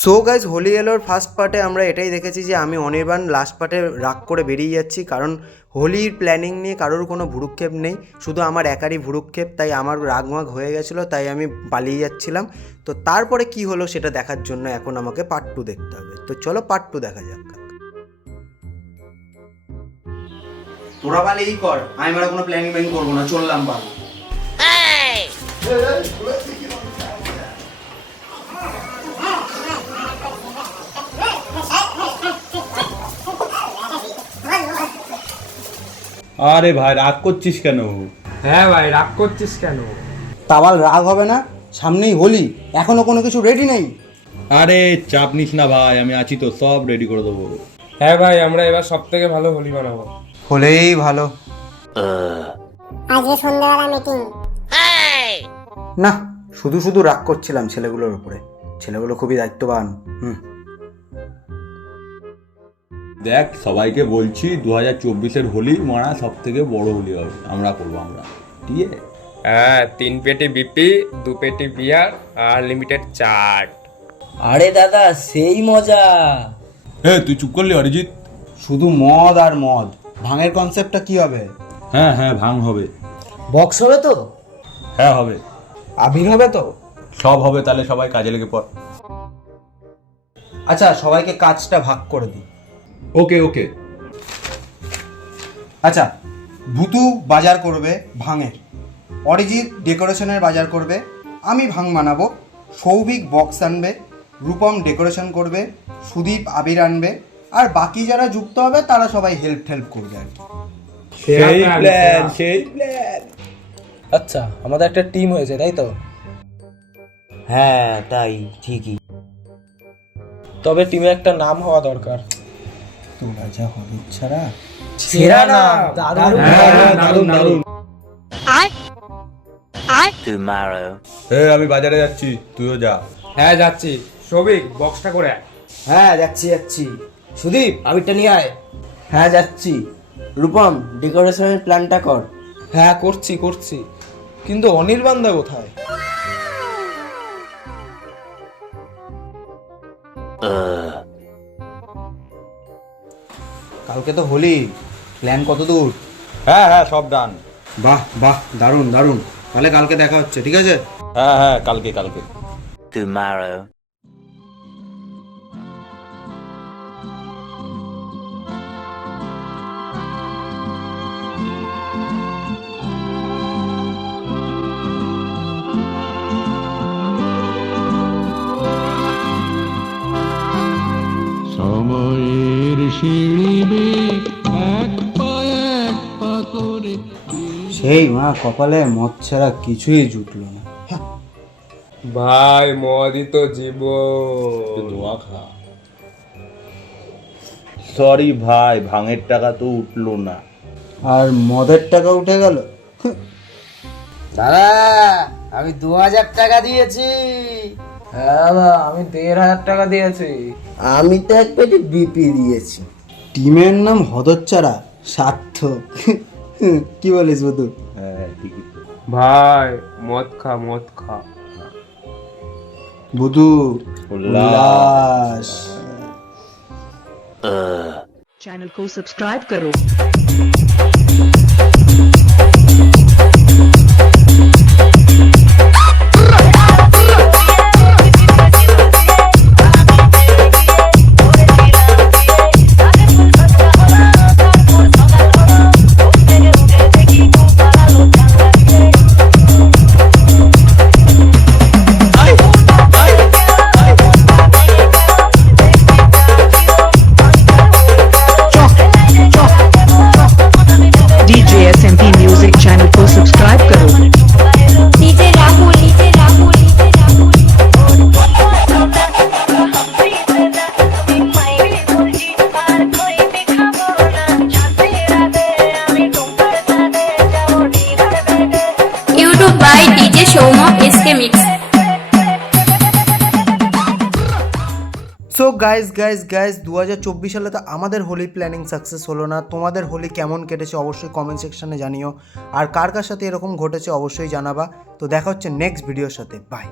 so guys Holi এলোর first পার্টে আমরা এটাই দেখেছি যে আমি অনির্বাণ লাস্ট পার্টে রাগ করে বেরিয়ে যাচ্ছি কারণ হোলির প্ল্যানিং নিয়ে কারোর কোনো ভুরুক্ষেপ নেই শুধু আমার একারই ভুরুক্ষেপ তাই আমার রাগমাগ হয়ে গেছিলো তাই আমি পালিয়ে যাচ্ছিলাম তো তারপরে কি হলো সেটা দেখার জন্য এখন আমাকে পার্ট টু দেখতে হবে তো চলো পার্ট টু দেখা যাক তোরা পালিয়েই কর আমি আমার কোনো প্ল্যানিং ব্যাং করবো না চললাম বাবু আরে ভাই রাগ করছিস কেন হ্যাঁ ভাই রাগ করছিস কেন তাবাল রাগ হবে না সামনেই হোলি এখনো কোনো কিছু রেডি নেই আরে চাপ নিস না ভাই আমি আছি তো সব রেডি করে দেবো হ্যাঁ ভাই আমরা এবার সব থেকে ভালো হোলি বানাবো হলেই ভালো আজকে সন্ধ্যাবেলা মিটিং না শুধু শুধু রাগ করছিলাম ছেলেগুলোর উপরে ছেলেগুলো খুবই দায়িত্ববান হুম দেখ সবাইকে বলছি দু হাজার চব্বিশের হোলি মারা সব থেকে বড় হোলি হবে আমরা করবো আমরা ঠিক আছে হ্যাঁ তিন পেটি বিপি দু পেটি বিয়ার আর লিমিটেড চাট আরে দাদা সেই মজা হ্যাঁ তুই চুপ করলি অরিজিৎ শুধু মদ আর মদ ভাঙের কনসেপ্টটা কি হবে হ্যাঁ হ্যাঁ ভাঙ হবে বক্স হবে তো হ্যাঁ হবে আবির হবে তো সব হবে তাহলে সবাই কাজে লেগে পড় আচ্ছা সবাইকে কাজটা ভাগ করে দিই ওকে ওকে আচ্ছা ভুতু বাজার করবে ভাঙের অরিজিৎ ডেকোরেশনের বাজার করবে আমি ভাং মানাবো সৌভিক বক্স আনবে রূপম ডেকোরেশন করবে সুদীপ আবির আনবে আর বাকি যারা যুক্ত হবে তারা সবাই হেল্প হেল্প করবে আর কি আচ্ছা আমাদের একটা টিম হয়েছে তাই তো হ্যাঁ তাই ঠিকই তবে টিমে একটা নাম হওয়া দরকার তো রাজা হলুদ ছাড়া ছেঁড়া না দারুণ দারুণ দারুণ দারুণ আমি বাজারে যাচ্ছি তুইও যা হ্যাঁ যাচ্ছি সবিক বক্সটা করে হ্যাঁ যাচ্ছি যাচ্ছি সুদীপ আবিরটা নিয়ে আয় হ্যাঁ যাচ্ছি রূপম ডেকোরেশনের প্ল্যানটা কর হ্যাঁ করছি করছি কিন্তু অনির্বাণদা কোথায় আহ কালকে তো হোলি প্ল্যান কত দূর হ্যাঁ হ্যাঁ সব ডান বাহ বাহ দারুণ দারুণ তাহলে কালকে দেখা হচ্ছে ঠিক আছে হ্যাঁ হ্যাঁ কালকে কালকে tomorrow সেই মা কপালে মদ ছাড়া কিছুই জুটলো না ভাই মদই তো জীব সরি ভাই ভাঙের টাকা তো উঠলো না আর মদের টাকা উঠে গেল দাদা আমি দু হাজার টাকা দিয়েছি দাদা আমি দেড় হাজার টাকা দিয়েছি আমি তো এক পেটি বিপি দিয়েছি টিমের নাম হদচ্চারা স্বার্থ কি বলিস বুধু ভাই মদ খা মদ খা বুধু চ্যানেল কো সাবস্ক্রাইব করো সো গাইজ গাইজ গাইজ দু হাজার চব্বিশ সালে তো আমাদের হোলি প্ল্যানিং সাকসেস হলো না তোমাদের হোলি কেমন কেটেছে অবশ্যই কমেন্ট সেকশানে জানিও আর কার কার সাথে এরকম ঘটেছে অবশ্যই জানাবা তো দেখা হচ্ছে নেক্সট ভিডিওর সাথে বাই